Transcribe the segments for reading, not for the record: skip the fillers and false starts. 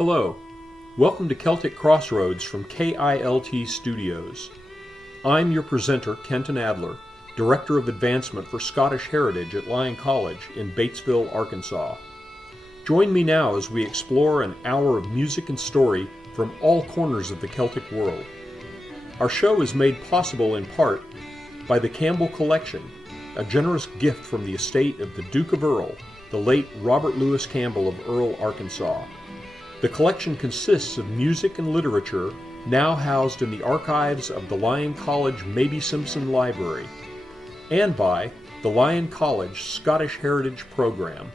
Hello, welcome to Celtic Crossroads from KILT Studios. I'm your presenter, Kenton Adler, Director of Advancement for Scottish Heritage at Lyon College in Batesville, Arkansas. Join me now as we explore an hour of music and story from all corners of the Celtic world. Our show is made possible in part by the Campbell Collection, a generous gift from the estate of the Duke of Earl, the late Robert Louis Campbell of Earl, Arkansas. The collection consists of music and literature now housed in the archives of the Lyon College Mabie Simpson Library, and by the Lyon College Scottish Heritage Program.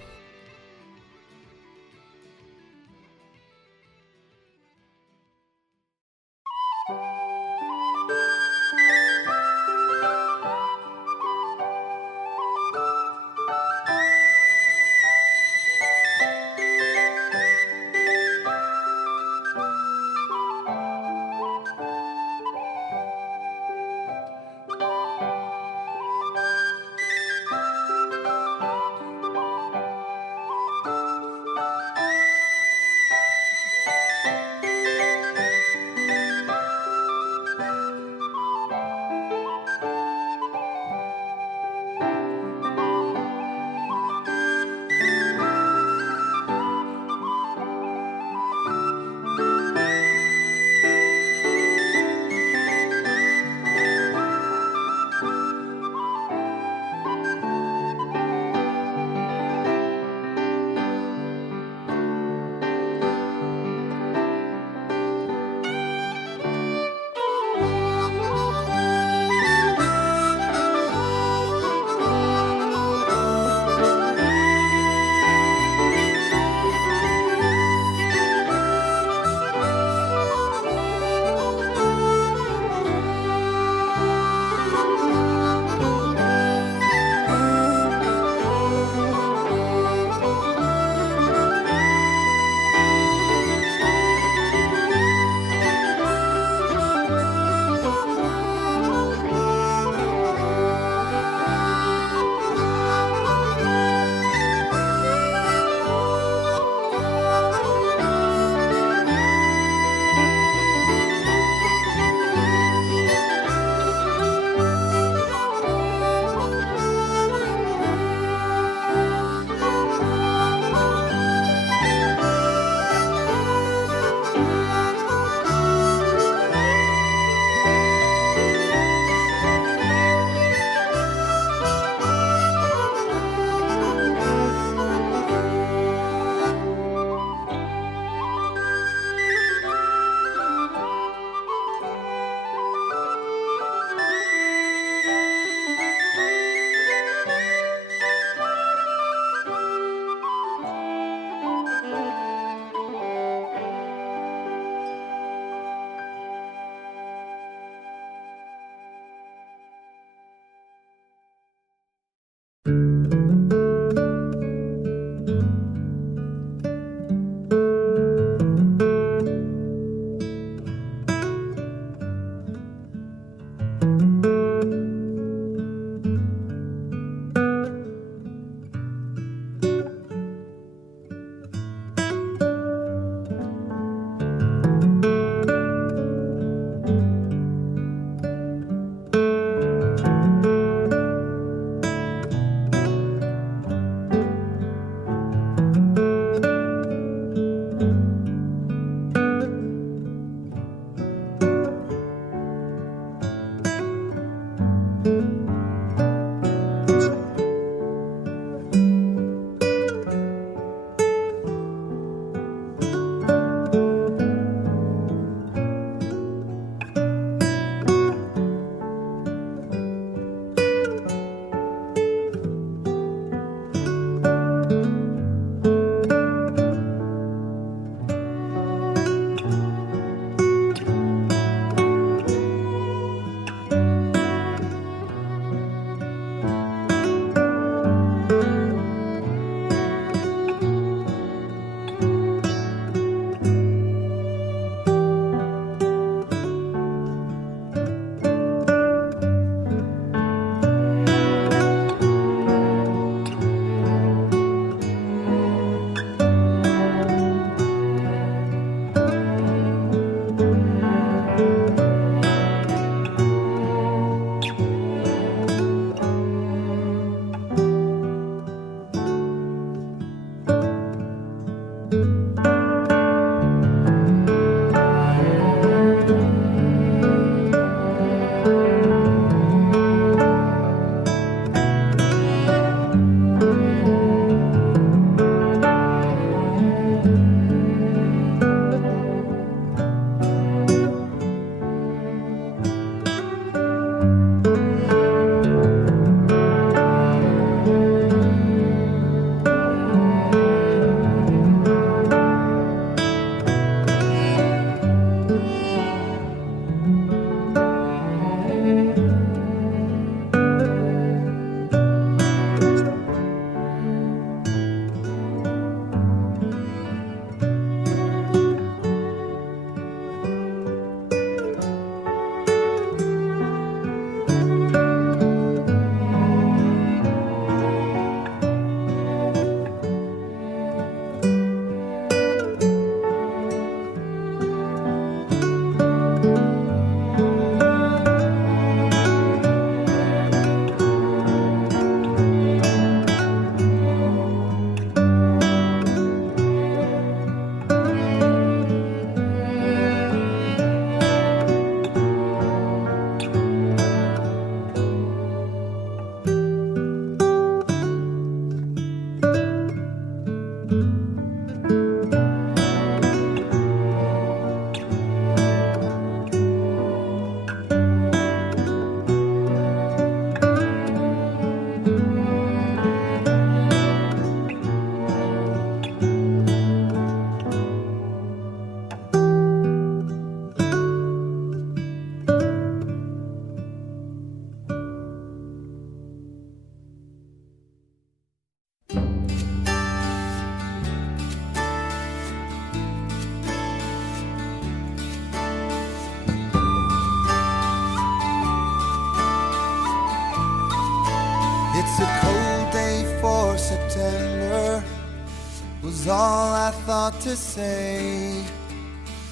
was all I thought to say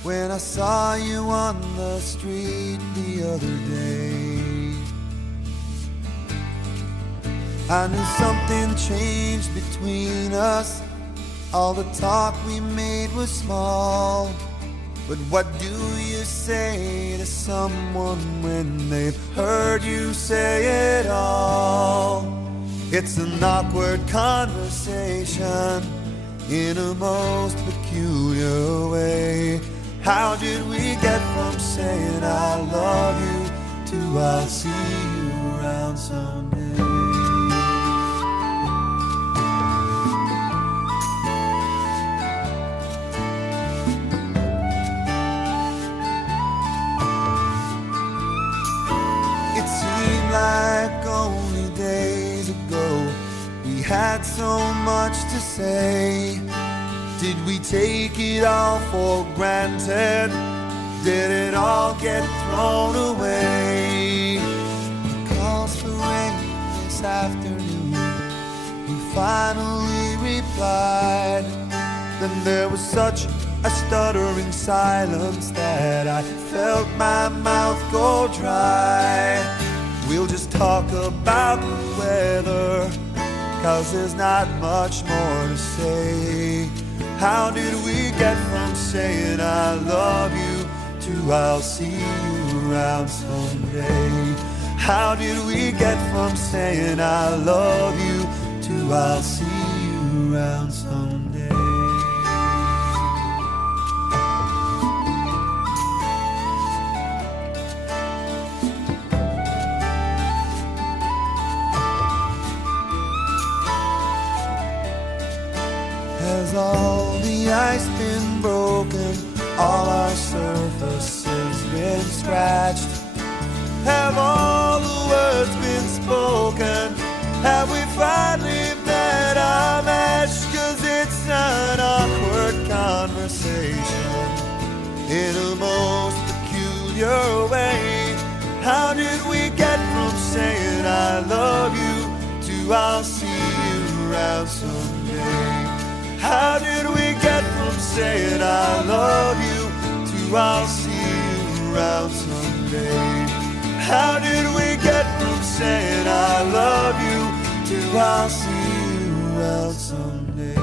when I saw you on the street the other day. I knew something changed between us. All the talk we made was small. But what do you say to someone when they've heard you say it all? It's an awkward conversation in a most peculiar way. How did we get from saying I love you to I'll see you around someday? It seemed like only days ago we had so much to say. Did we take it all for granted? Did it all get thrown away? The calls for rain this afternoon, you finally replied. Then there was such a stuttering silence that I felt my mouth go dry. We'll just talk about the weather, 'cause there's not much more to say. How did we get from saying I love you to I'll see you around someday? How did we get from saying I love you to I'll see you around someday? Has all the ice been broken? All our surfaces been scratched? Have all the words been spoken? Have we finally met our match? 'Cause it's an awkward conversation in a most peculiar way. How did we get from saying I love you to I'll see you around someday? How did we get from saying I love you to I'll see you around someday? How did we get from saying I love you to I'll see you around someday?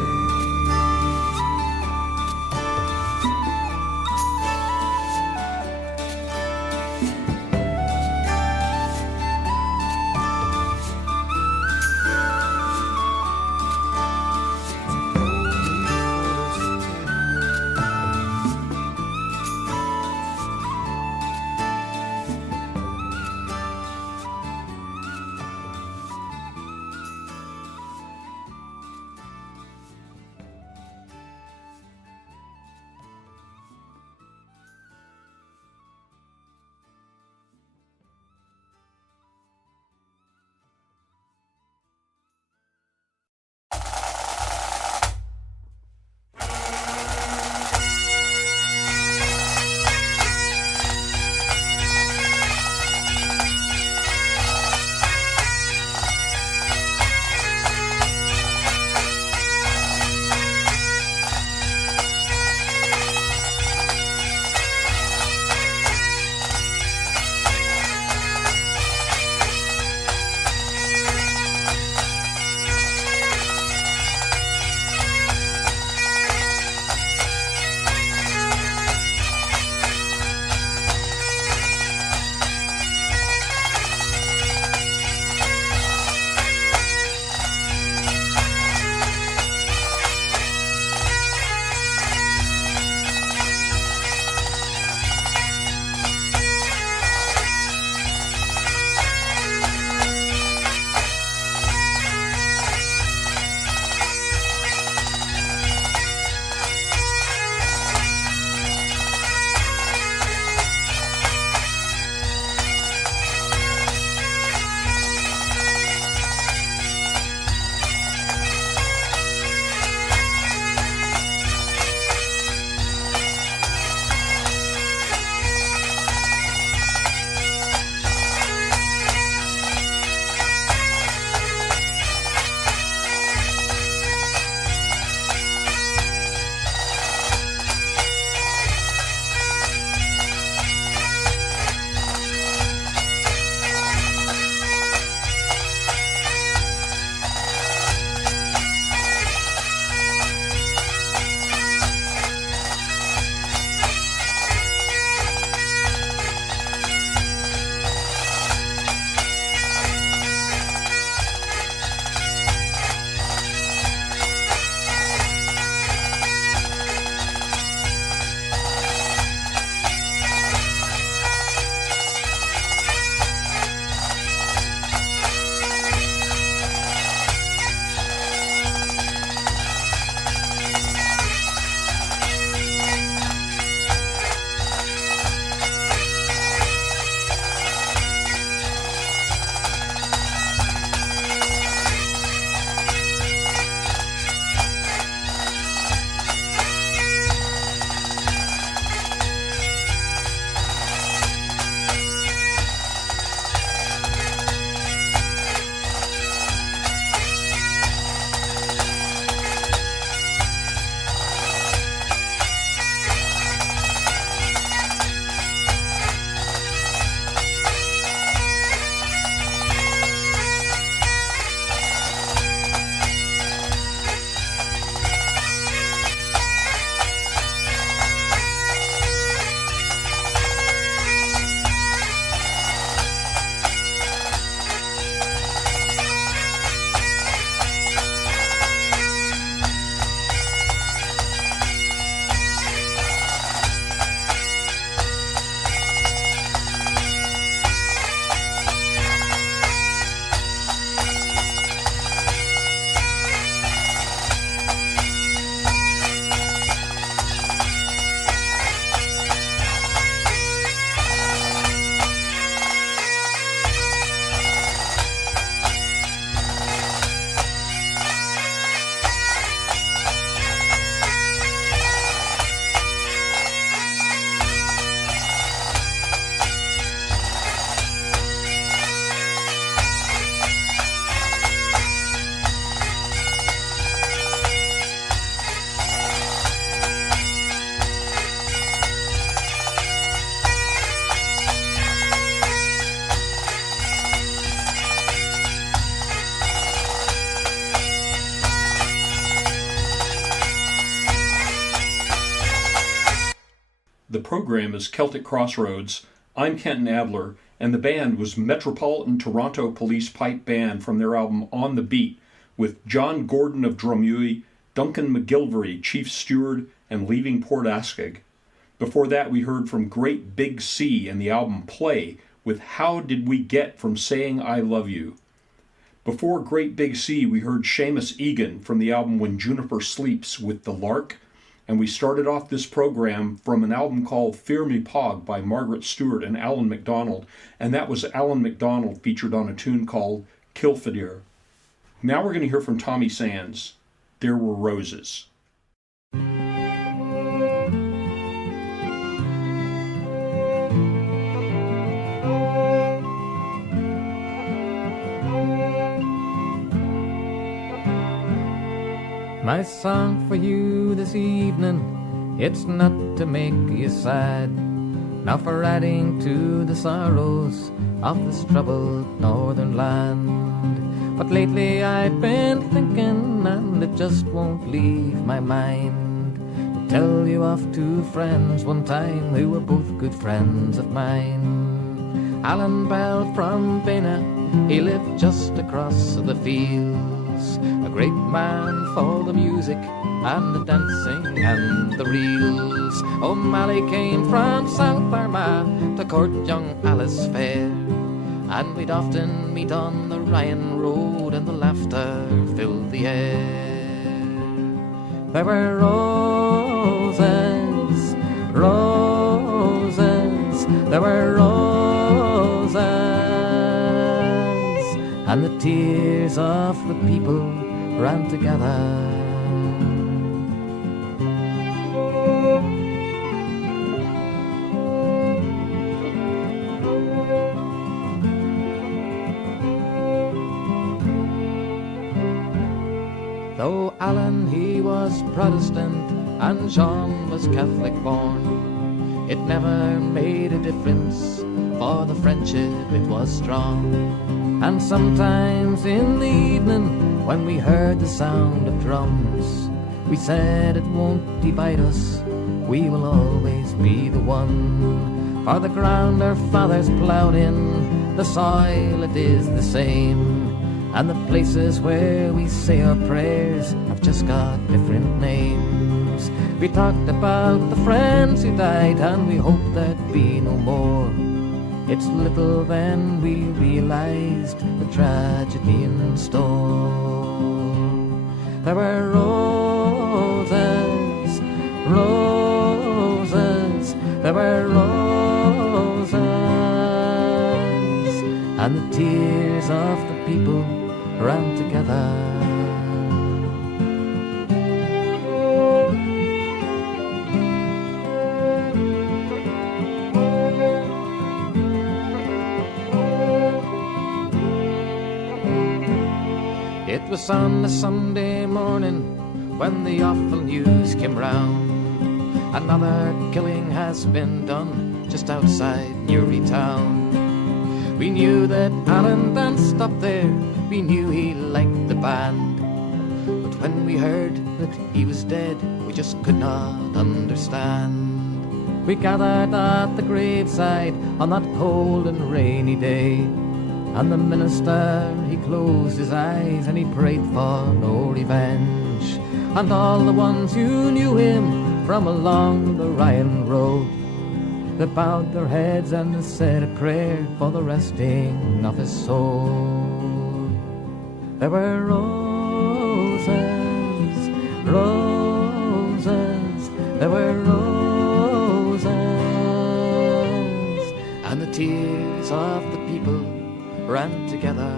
The program is Celtic Crossroads. I'm Kenton Adler, and the band was Metropolitan Toronto Police Pipe Band from their album On the Beat, with John Gordon of Drumue, Duncan McGilvery, Chief Steward, and Leaving Port Askig. Before that, we heard from Great Big Sea and the album Play, with How Did We Get From Saying I Love You. Before Great Big Sea, we heard Seamus Egan from the album When Juniper Sleeps with The Lark, and we started off this program from an album called Fear Me Pog by Margaret Stewart and Alan MacDonald, and that was Alan MacDonald featured on a tune called Kilfadir. Now we're going to hear from Tommy Sands, There Were Roses. My song for you this evening, it's not to make you sad, not for adding to the sorrows of this troubled northern land. But lately I've been thinking, and it just won't leave my mind, to tell you of two friends one time who were both good friends of mine. Alan Bell from Bena, he lived just across the fields, a great man for the music and the dancing and the reels. O'Malley came from South Armagh to court young Alice Fair, and we'd often meet on the Ryan Road, and the laughter filled the air. There were roses, roses, there were roses, and the tears of the people ran together. Though Alan he was Protestant and John was Catholic born, it never made a difference, for the friendship it was strong. And sometimes in the evening, when we heard the sound of drums, we said it won't divide us, we will always be the one. For the ground our fathers ploughed in, the soil it is the same, and the places where we say our prayers have just got different names. We talked about the friends who died, and we hope there'd be no more. It's little then we realized the tragedy in store. There were roses, roses, there were roses, and the tears of the people ran together. It was on a Sunday morning when the awful news came round. Another killing has been done just outside Newry town. We knew that Alan danced up there, we knew he liked the band, but when we heard that he was dead, we just could not understand. We gathered at the graveside on that cold and rainy day, and the minister, he closed his eyes and he prayed for no revenge. And all the ones who knew him from along the Ryan Road, they bowed their heads and they said a prayer for the resting of his soul. There were roses, roses, there were roses, and the tears of the people ran together.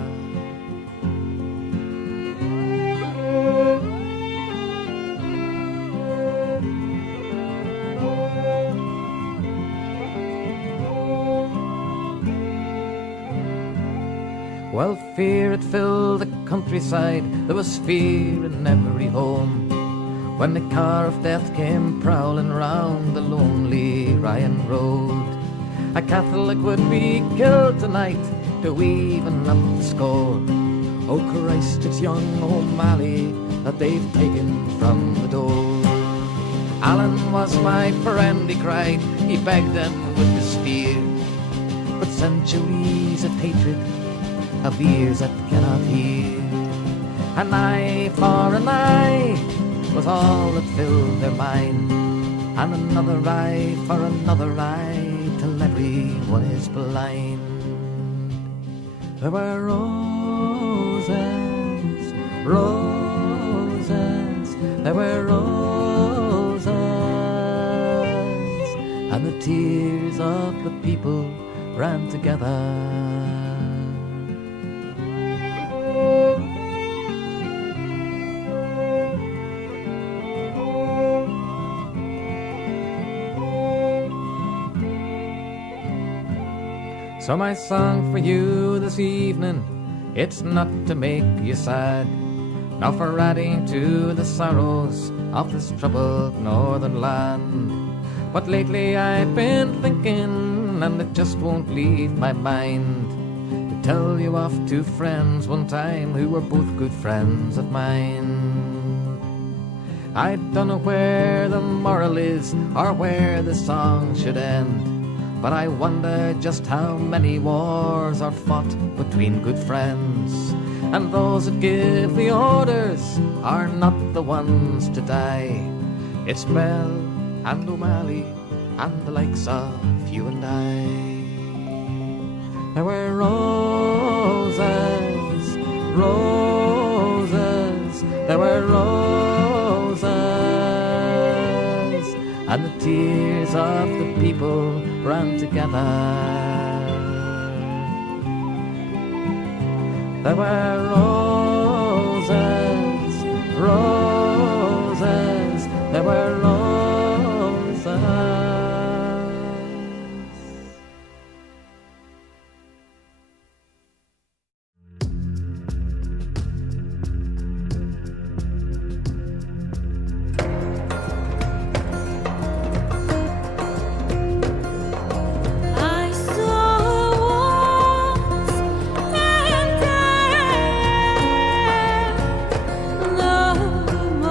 Well, fear it filled the countryside, there was fear in every home, when the car of death came prowling round the lonely Ryan Road. A Catholic would be killed tonight to even up the score. Oh Christ, it's young O'Malley that they've taken from the door. Alan was my friend, he cried, he begged them with the spear. But centuries of hatred, of ears that cannot hear. An eye for an eye was all that filled their mind, and another eye for another eye, till everyone is blind. There were roses, roses, there were roses, and the tears of the people ran together. So my song for you this evening, it's not to make you sad, nor for adding to the sorrows of this troubled northern land. But lately I've been thinking, and it just won't leave my mind, to tell you of two friends one time who were both good friends of mine. I don't know where the moral is, or where the song should end, but I wonder just how many wars are fought between good friends, and those that give the orders are not the ones to die. It's Bell and O'Malley and the likes of you and I. There were roses, roses, there were roses, and the tears of the people ran together. There were roses, roses, there were roses. Love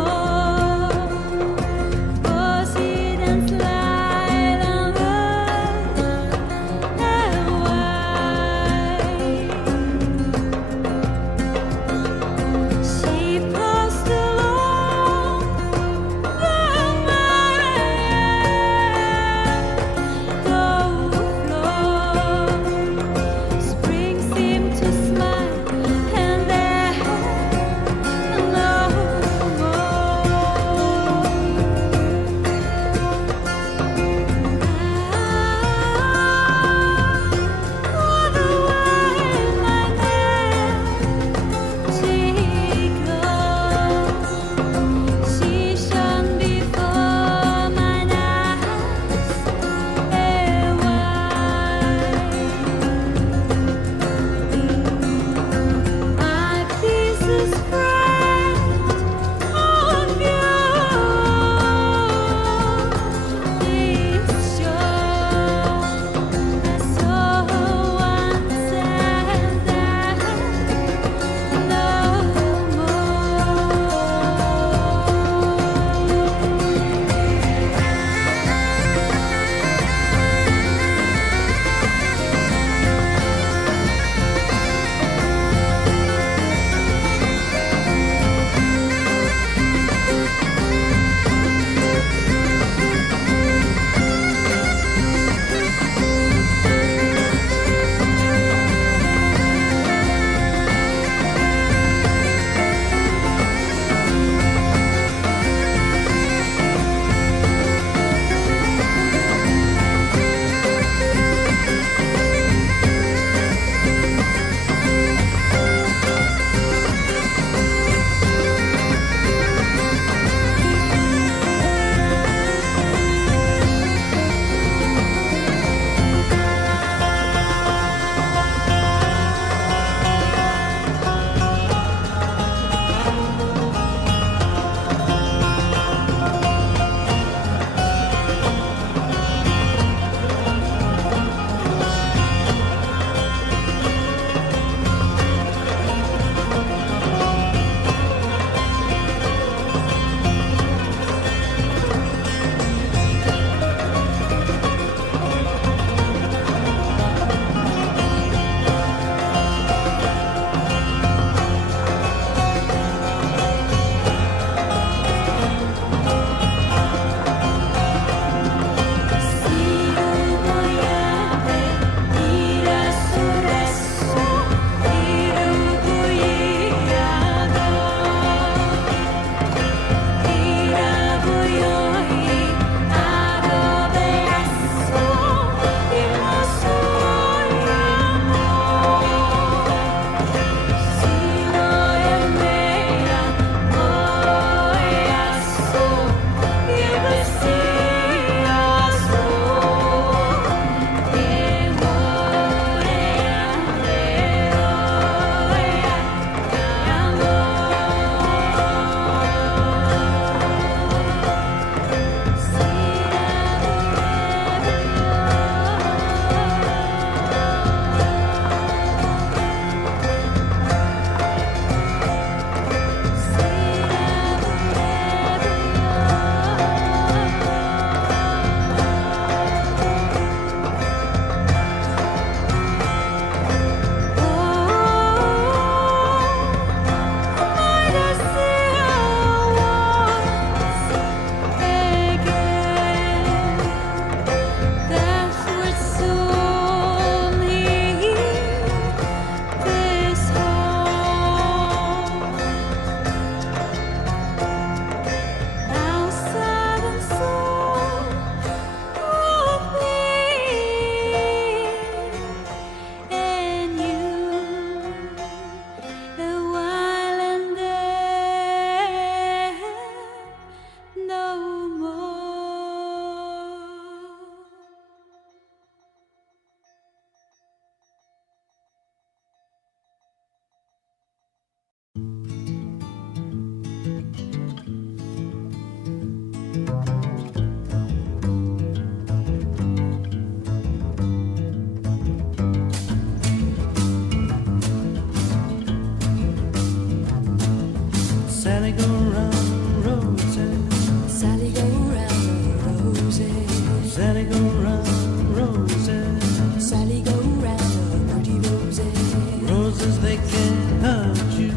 Sally go round roses. Sally go round the pretty roses. Roses they can't hurt you.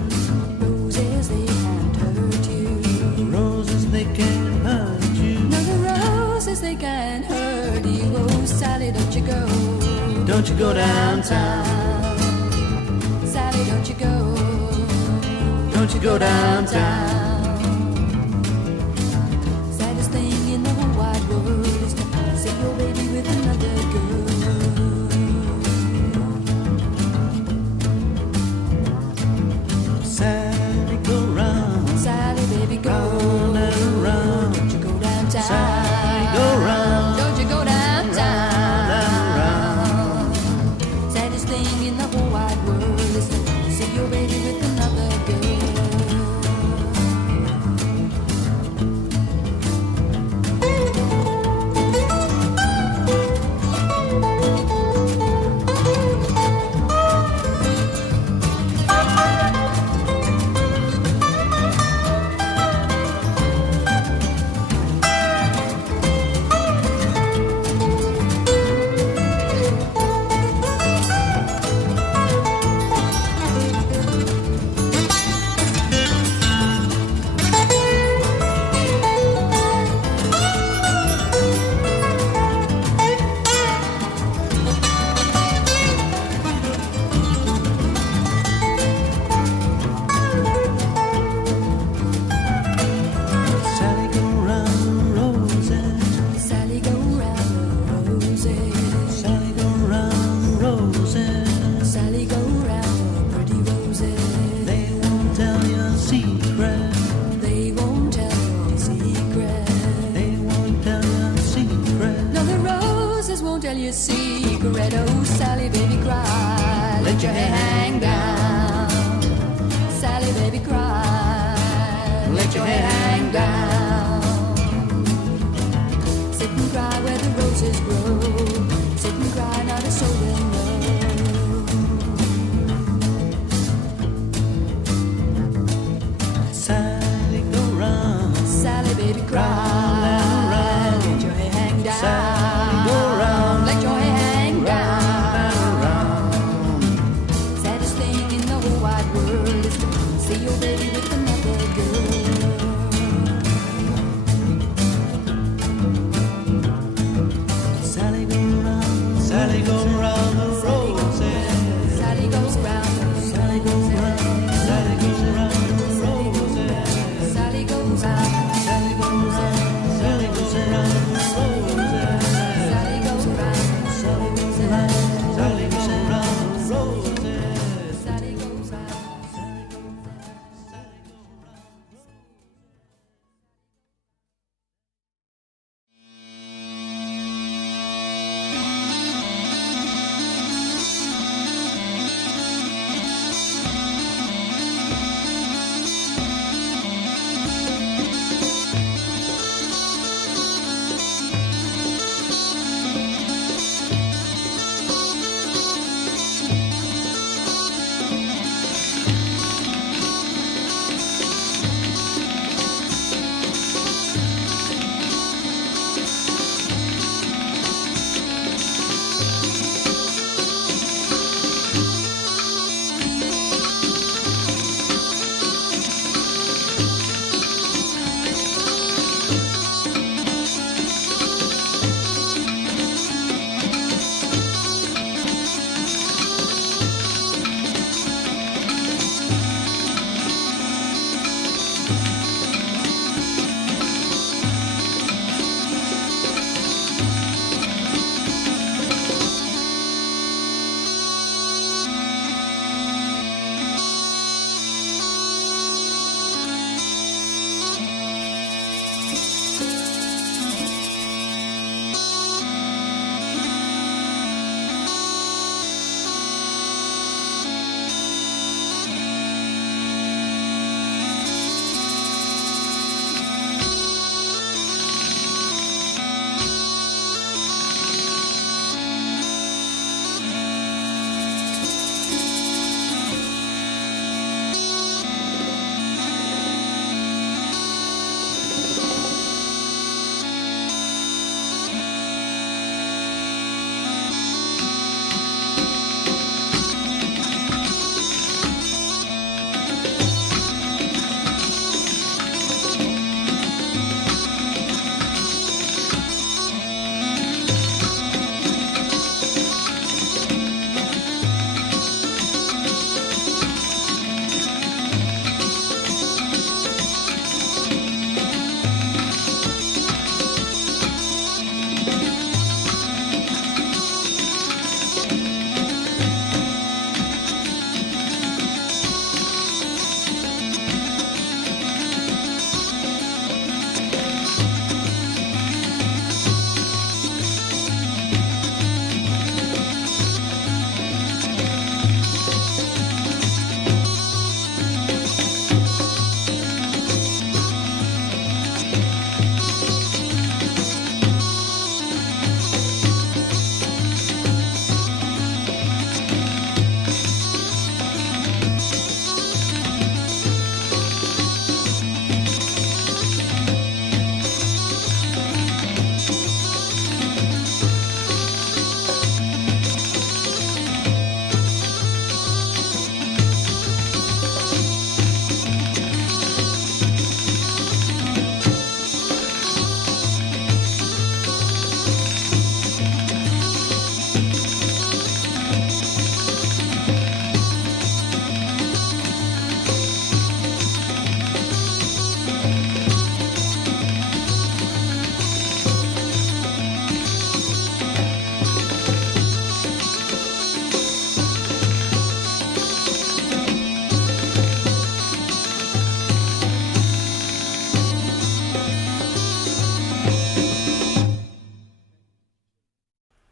Roses they can't hurt you. Roses they can't hurt you. No, the roses they can't hurt you. Oh, Sally, don't you go. Don't you go downtown. Sally, don't you go. Don't you go downtown. Saddest thing in the whole wide world is to see your baby with another girl. Sally go round. Sally, baby, go. Round and round. Don't you go downtown. Sally go round. Don't you go downtown. Round and round. Saddest thing in the whole wide world is to see your baby with another girl. Sally go round roses. Sally go round the roses. Sally go round roses. Sally go round the pretty roses. They won't tell your secret. They won't tell your secret. They won't tell your secret. No, the roses won't tell your secret. Oh, Sally, baby, cry. Let your hair hang down. Sally, baby, cry. Let your hair hang down. Sit and cry where the roses grow. Sit and cry, not a soul will know. Sally go round. Sally, baby, cry. Round and round. Let your hair hang down. Sally go round. Let your hair hang Round and down. round. Saddest thing in the whole wide world is to see your baby with another girl. Sally go round. Sally go round the roses. Sally goes round. Sally go round. Sally go round the roses. Sally goes round. Sally go round. Sally go round the roses. Sally goes round. Sally go round. Sally go round the roses. Sally goes round.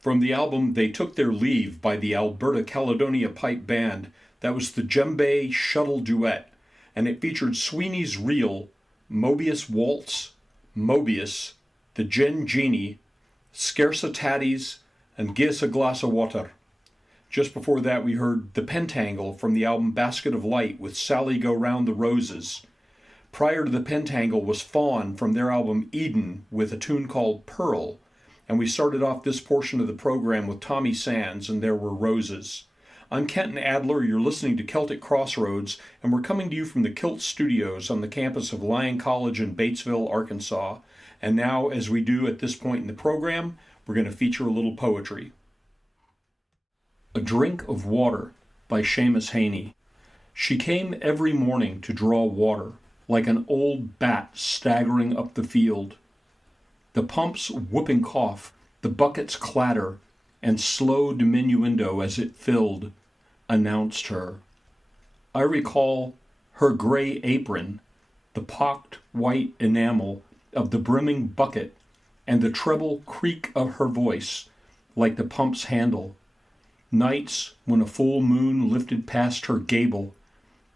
From the album They Took Their Leave by the Alberta Caledonia Pipe Band, that was the Djembe Shuttle Duet, and it featured Sweeney's Reel, Mobius Waltz, Mobius, the Gin Genie, Scarcitatis, and Gius a Glass of Water. Just before that we heard The Pentangle from the album Basket of Light with Sally Go Round the Roses. Prior to The Pentangle was Fawn from their album Eden with a tune called Pearl. And we started off this portion of the program with Tommy Sands and There Were Roses. I'm Kenton Adler, you're listening to Celtic Crossroads, and we're coming to you from the Kilt Studios on the campus of Lyon College in Batesville, Arkansas. And now, as we do at this point in the program, we're going to feature a little poetry. A Drink of Water by Seamus Heaney. She came every morning to draw water, like an old bat staggering up the field. The pump's whooping cough, the bucket's clatter, and slow diminuendo as it filled, announced her. I recall her gray apron, the pocked white enamel of the brimming bucket, and the treble creak of her voice, like the pump's handle. Nights when a full moon lifted past her gable,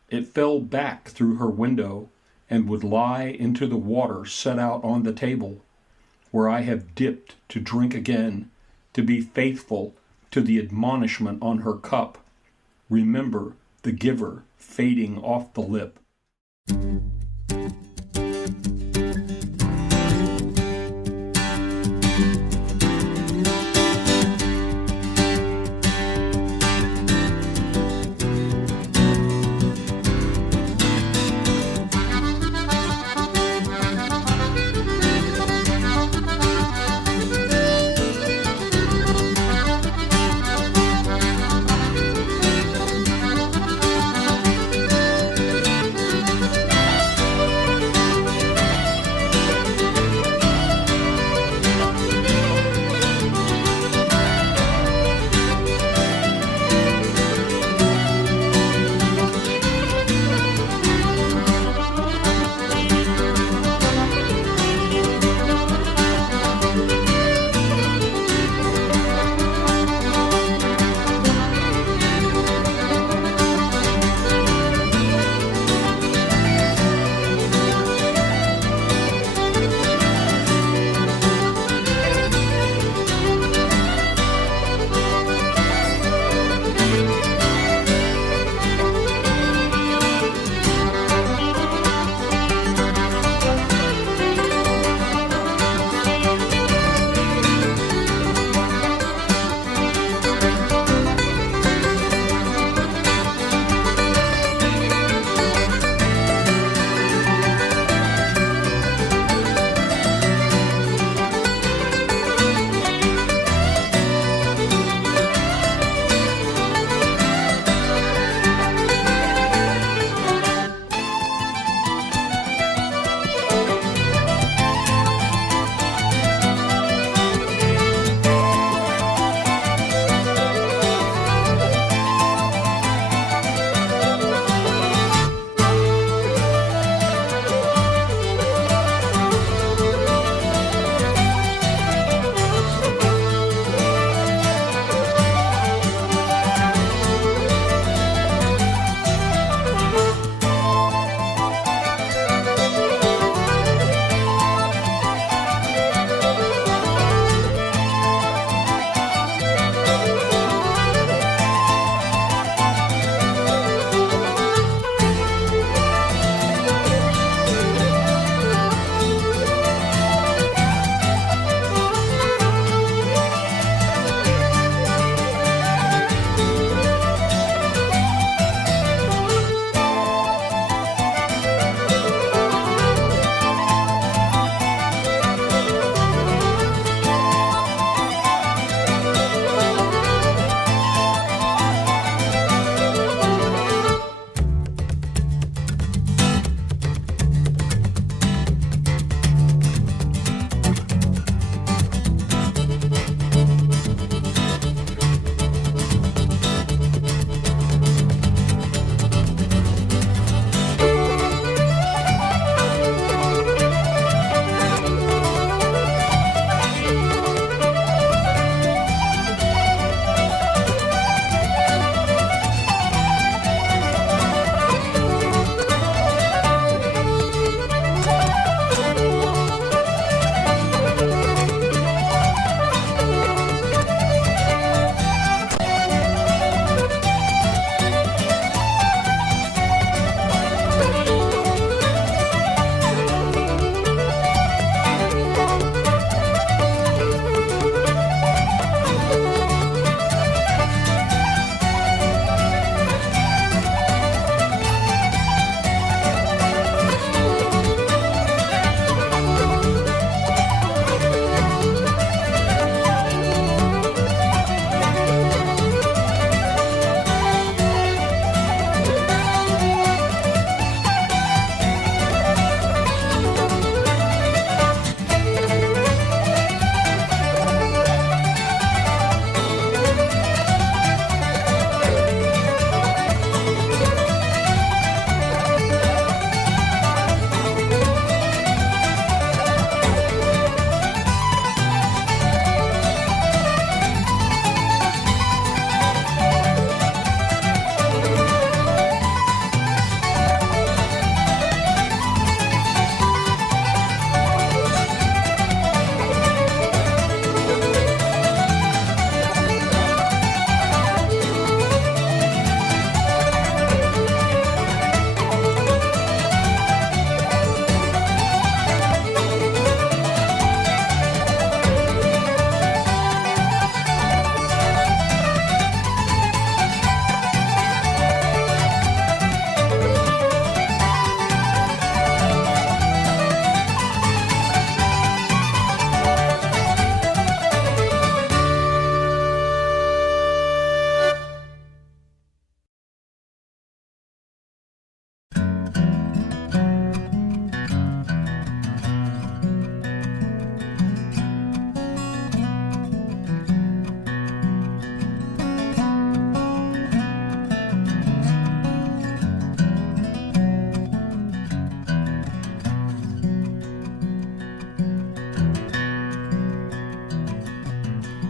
it fell back through her window and would lie into the water set out on the table, where I have dipped to drink again, to be faithful to the admonishment on her cup. Remember the giver fading off the lip.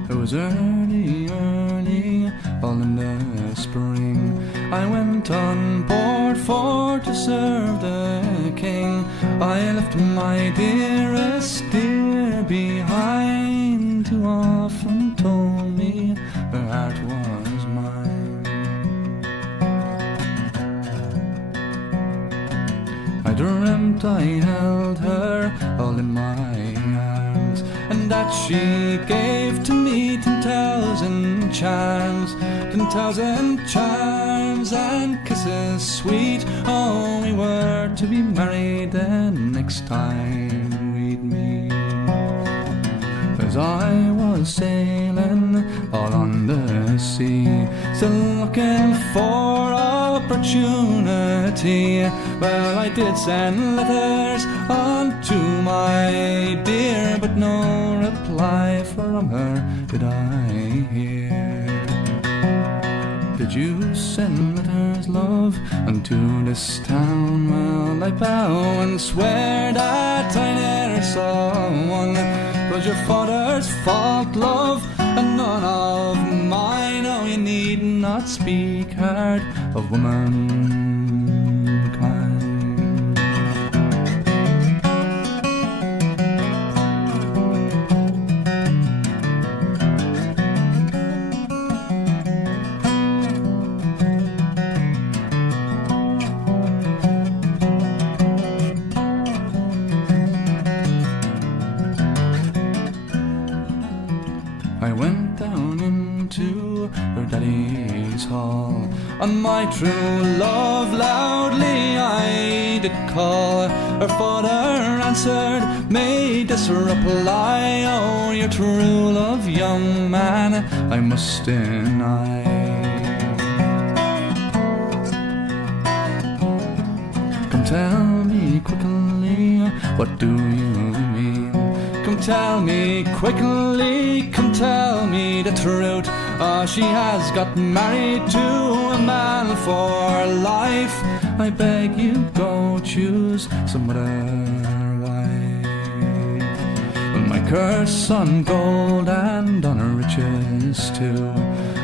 It was early, all in the spring. I went on board for to serve the king. I left my dearest dear behind, who often told me her heart was mine. I dreamt I held her all in my arms, and that she gave to me 10,000 charms, 10,000 charms and kisses sweet. Oh, we were to be married the next time we'd meet. As I was sailing all on the sea, still looking for opportunity, well, I did send letters on to my dear, but no reply from her did I hear. Did you send letters, love, unto this town? Well, I bow and swear that I ne'er saw one. 'Twas your father's fault, love, and none of mine. Oh, you need not speak hard of womankind. I went down into her daddy's hall. On my true love loudly I did call. Her father answered, made this reply: oh, your true love, young man, I must deny. Come tell me quickly, what do you mean? Come tell me quickly, come tell me the truth. She has got married to a man for life. I beg you, go choose some other wife. Well, my curse on gold and on riches too,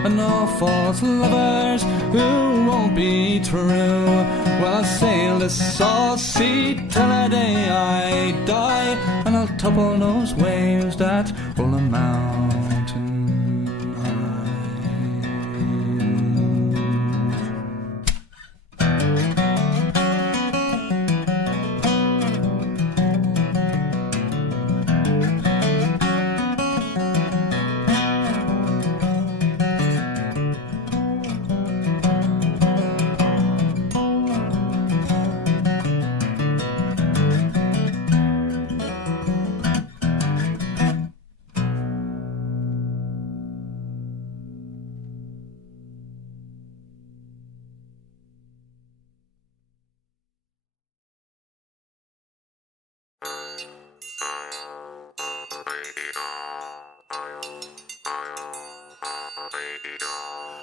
and all false lovers who won't be true. Well, I'll sail this salt sea till the day I die, and I'll topple those waves that roll a mountain high.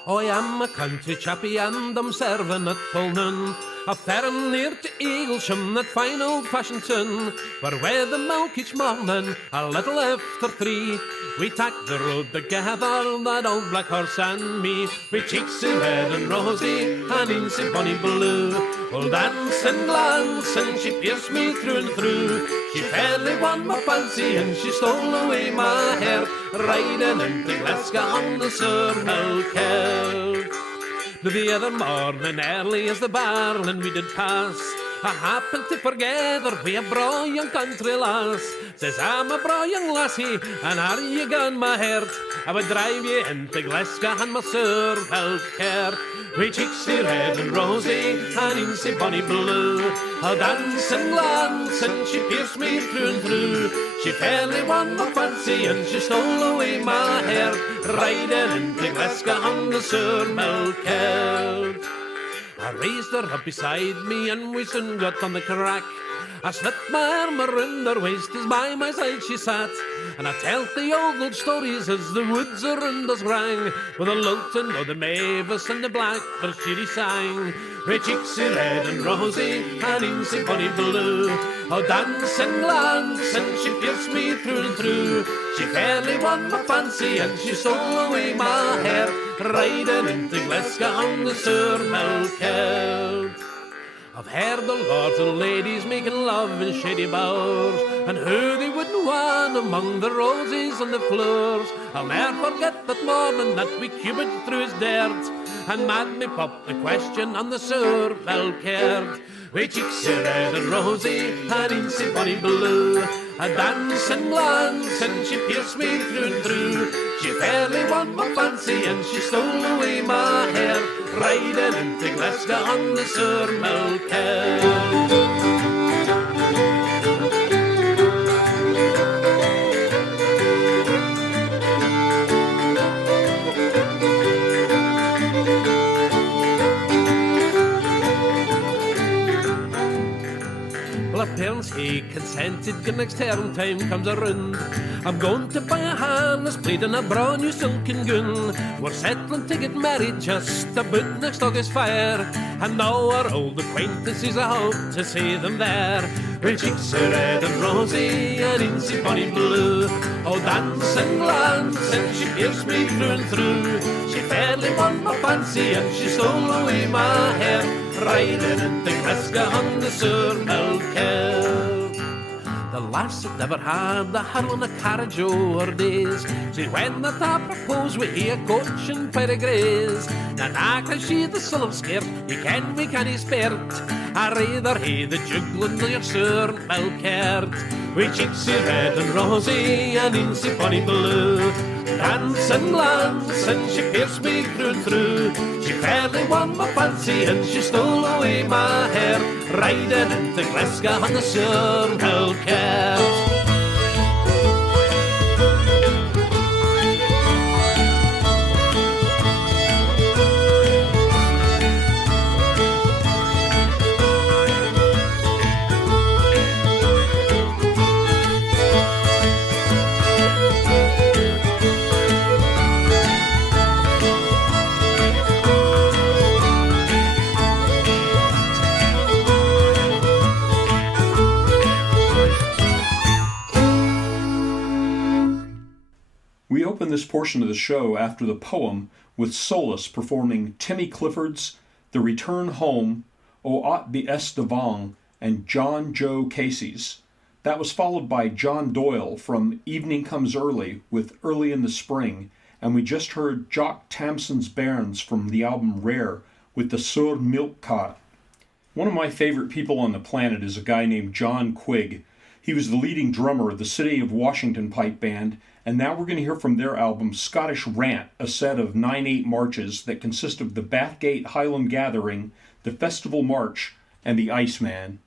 I am a country chappie and I'm serving at Polnon, a ferm near to Eaglesham, that fine old-fashioned tun, where we're the milk each morning, a little after 3. We take the road together, that old black horse and me. We cheeks in red and rosy, and in see bonny blue. We'll dance and glance, and she pierced me through and through. She fairly won my fancy, and she stole away my hair, riding into Glasgow on the Surhill Kerr. The other morning, early as the barlin we did pass, I happened to forget her wi' a braw young country lass. Says, I'm a braw young lassie, and are you gone my heart? I would drive you into Glasgow and my Surhill Kerr. We cheeks see red and rosy, and in see bonny blue. I'll dance and glance, and she pierced me through and through. She fairly won my fancy, and she stole away my hair, riding into Glasgow on the Surhill Kerr. I raised her up beside me, and we soon got on the crack. I slipped my arm around her waist as by my side she sat, and I telled the old stories as the woods around us rang, with the lilting of the mavis and the blackbird she sang. With cheeksy red and rosy and insy bonny blue, oh dancing glance, and she pierced me through and through. She fairly won my fancy and she stole away my hair, riding into Glasgow on the Sir Melkert. I've heard the lords and ladies making love in shady bowers, and who they wouldn't want among the roses and the flowers. I'll never forget that morning that we cubed through his dirt, and mad me pop the question on the Sir Melkert. With cheeks red and rosy and insy bonny blue, a dancing glance, and she pierced me through and through. She fairly won my fancy and she stole away my hair, riding into Glasgow on the Sir Melkert. Well, her parents, he consented, the next term time comes around. I'm going to buy a harness plate and a brand new silken gown. We're settling to get married just about next August fire, and now our old acquaintances, I hope to see them there. Her cheeks are red and rosy and insy bonny blue, oh dancing glance, and she pierced me through and through. She fairly won my fancy and she stole away my hair, riding into Glasgow on the Sir Melkert. The lass that never had the harrow in a carriage o'er her days, see when the top proposed we hear coach and pair of greys. Na can she the silver skirt, you can we canny spert, I rather hae the juggling of your Sir Melkert. With cheeks red and rosy and insy bonny blue, dancing glance, and she pierced me through and through. She fairly won my fancy and she stole away my hair, riding into Glasgow on the Sir Melkert. We open this portion of the show after the poem with Solus performing Timmy Clifford's The Return Home, O Aught Be Est Devang, and John Joe Casey's. That was followed by John Doyle from Evening Comes Early with Early in the Spring, and we just heard Jock Tamson's Bairns from the album Rare with the Sir Melkert. One of my favorite people on the planet is a guy named John Quigg. He was the leading drummer of the City of Washington Pipe Band, and now we're going to hear from their album Scottish Rant, a set of 9/8 marches that consist of the Bathgate Highland Gathering, the Festival March, and the Iceman.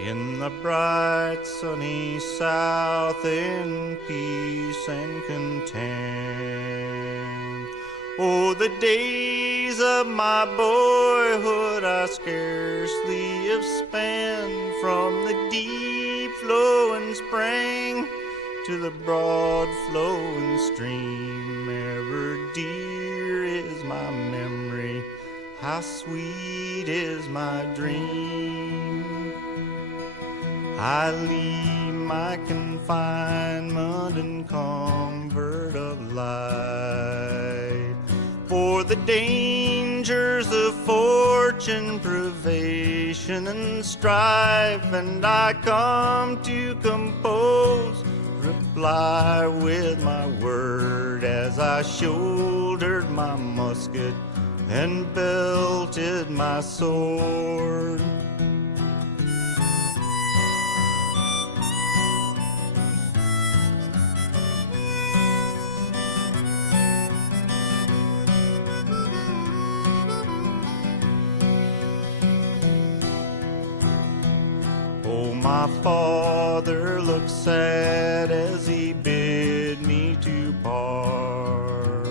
in the bright sunny south in peace and content. Oh, the days of my boyhood I scarcely have spent, from the deep flowing spring to the broad flowing stream. Ever dear is my memory, how sweet is my dream. I leave my confinement and comfort of life for the dangers of fortune, privation, and strife, and I come to compose reply with my word as I shouldered my musket and belted my sword. My father looked sad as he bid me to part,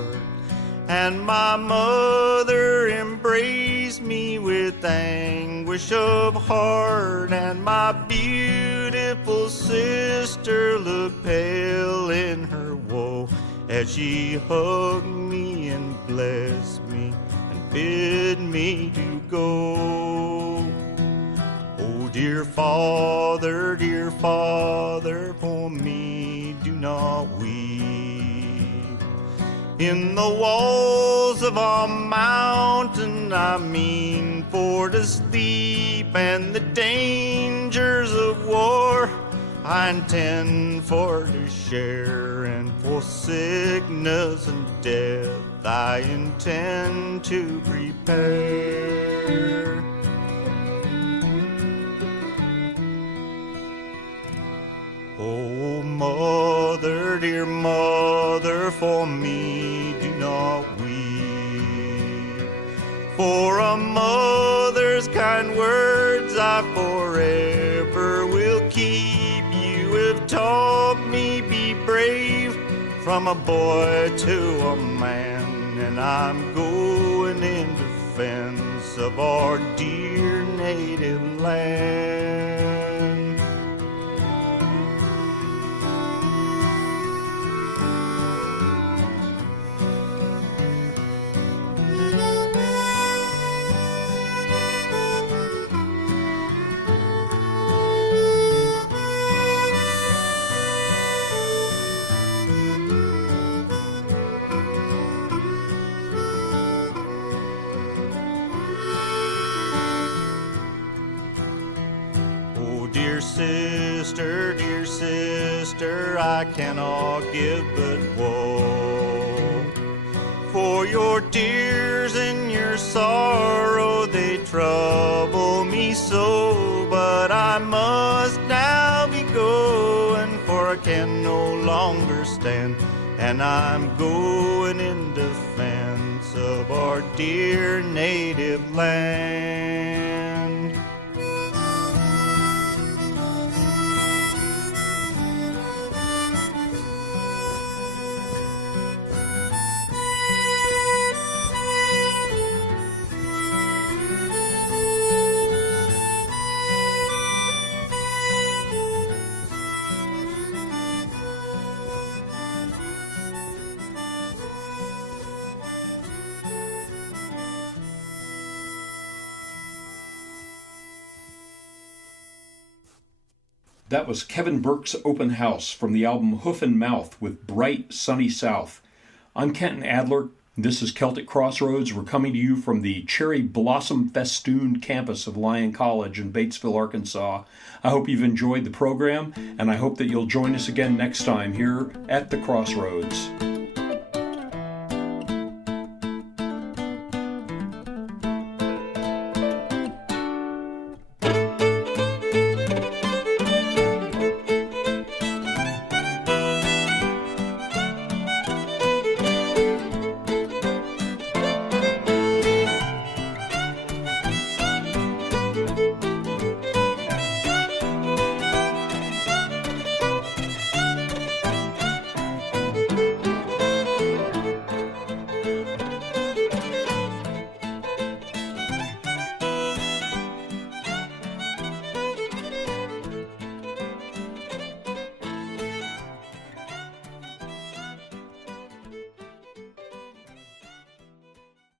and my mother embraced me with anguish of heart, and my beautiful sister looked pale in her woe as she hugged me and blessed me and bid me to go. Dear Father, for me do not weep. In the walls of our mountain I mean for to sleep, and the dangers of war I intend for to share, and for sickness and death I intend to prepare. Oh, mother, dear mother, for me do not weep. For a mother's kind words I forever will keep. You have taught me be brave from a boy to a man, and I'm going in defense of our dear native land. Dear sister, I cannot give but woe. For your tears and your sorrow, they trouble me so. But I must now be going, for I can no longer stand, and I'm going in defense of our dear native land. That was Kevin Burke's Open House from the album Hoof and Mouth with Bright Sunny South. I'm Kenton Adler. This is Celtic Crossroads. We're coming to you from the cherry blossom festooned campus of Lyon College in Batesville, Arkansas. I hope you've enjoyed the program, and I hope that you'll join us again next time here at the Crossroads.